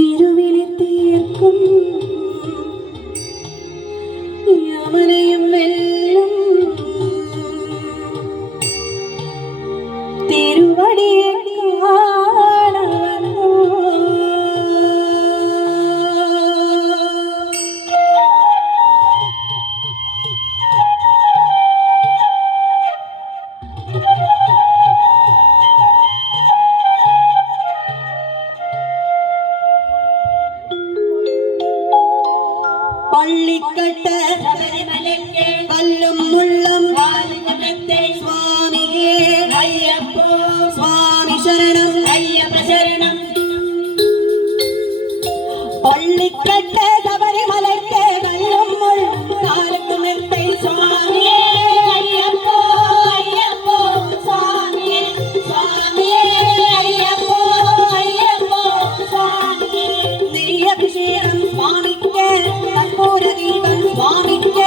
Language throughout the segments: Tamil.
இருவினை தீர்க்கும் யமனையும் வெல்லும் திருவடியை காண பள்ளிக்கட்ட கல்லும் முள்ளும் சுவாமியே ஐயப்போ சுவாமி சரணம் ஐயப்ப சரணம் பள்ளிக்கட்ட சபரிமலைக்க கல்லும் முள்ளும் காலுக்கு மெத்தை சுவாமியே ஐயப்போ ஐயப்போ சுவாமியே சுவாமியே ஐயப்போ ஐயப்போ சுவாமியே நெய்யபிஷேகம் சுவாமிக்க கற்பூர தீபம் சுவாமிக்க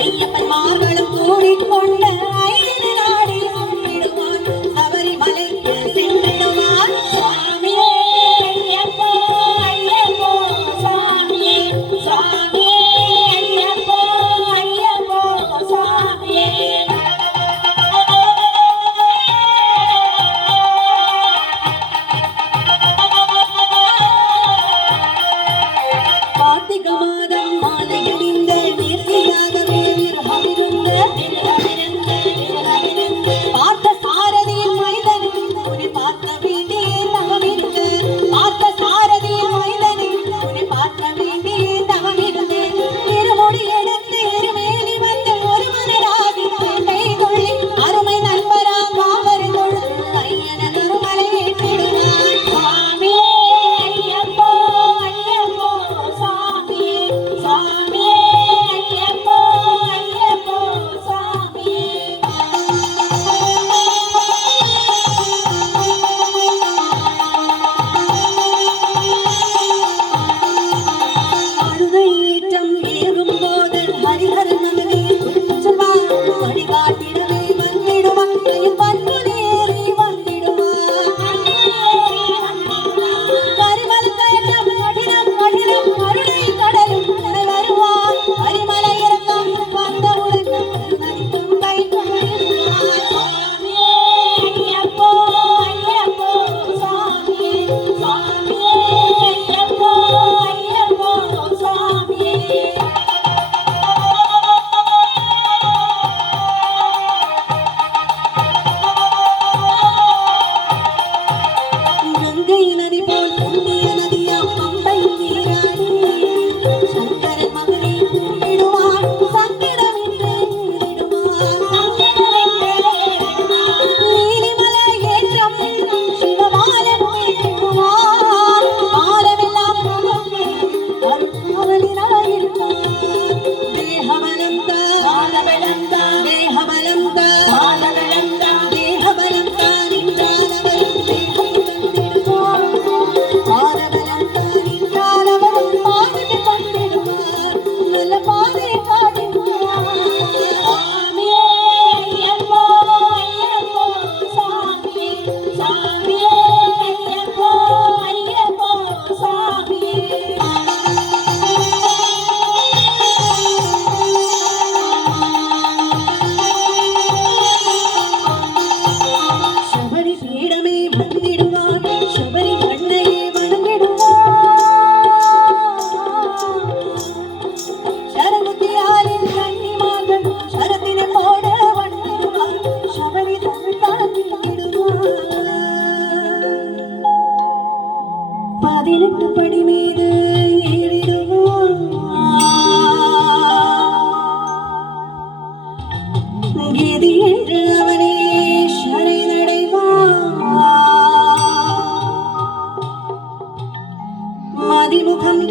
ஐயப்பன்மார்களும் கூடிக்கொண்ட ஐயன நாடி சென்றிடுவான் சபரிமலைக்கு சென்றிடுவான் சுவாமியே ஐயப்போ ஐயப்போ சுவாமியே சுவாமியே ஐயப்போ ஐயப்போ சுவாமியே கார்த்திகை மாதம் மாலையணிந்த நேர்த்தியாகவே விரமமிருந்த பார்த்த சாரதியின் மைதனில் உன்னை பார்க்க வேண்டிய தவமிருந்த பார்த்த சாரதியின் மைதனில் உன்னை பார்க்க வேண்டிய தவமிருந்த இருமுடி எடுத்து இருமேலி வந்து ஒரு மனராகி கை கொள்ளி அருமை நண்பரா காவல் கொண்டு ஐயன கருமலை ஏற்றிடுவார் சுவாமியே ஐயப்போ ஐயப்போ சுவாமியே சுவாமியே ஐயப்போ ஐயப்போ சுவாமியே அழுகை ஏற்றம் ஏறும்போது ஹரிஹரன் நமதே சொல்வார் வழிகாட்டிடவே வந்திடுவான் பண்புலேறி வந்திடுவான் கரிமலை கயற்றம் கடினம் கடினம் கருணை கடலும் வருவான் கரிமலை இறக்கம் வந்தவுடன் நடிக்கும் கை கொண்டிருவான் சுவாமியே ஐயப்போ ஐயப்போ சுவாமியே சுவாமியே ஐயப்போ ஐயப்போ சுவாமியே கங்கை நதி போல் புண்ணிய நதியாம் பம்பை நீராடி சங்கரன் மகனை கூப்பிடுவான் சங்கடமின்றே நீரிடுவான் நீலிமலை ஏற்றம் சிவபாலன் கேட்டுவான் காலமெல்லாம் அருள்காவலினாய் இருப்பான் தேகபலம் தேகபலம் தேகபலம் தேகபலம் நின்றானவரும் தேகம் தந்திடுவார் பாதபலம் நின்றானவரும் பாதத்தை தந்திடுவார் நல்ல பாதை காட்டிடுவார் சுவாமியே ஐயப்போ ஐயப்போ சுவாமியே சுவாமியே ஐயப்போ ஐயப்போ சுவாமியே சபரி பீடமே வந்திடுவான் சபரி கண்ணையே வணங்கிடுவான் சரமுத்தியாலின் கன்னிமார்கள் சரத்தினை போட வணங்கிடுவான் சபரி தமிழ் தாங்கிடுவான் 18 படி மீது ஏறிடுவான் கீதி என்று அவனே சரணடைவான் மதிமுகம்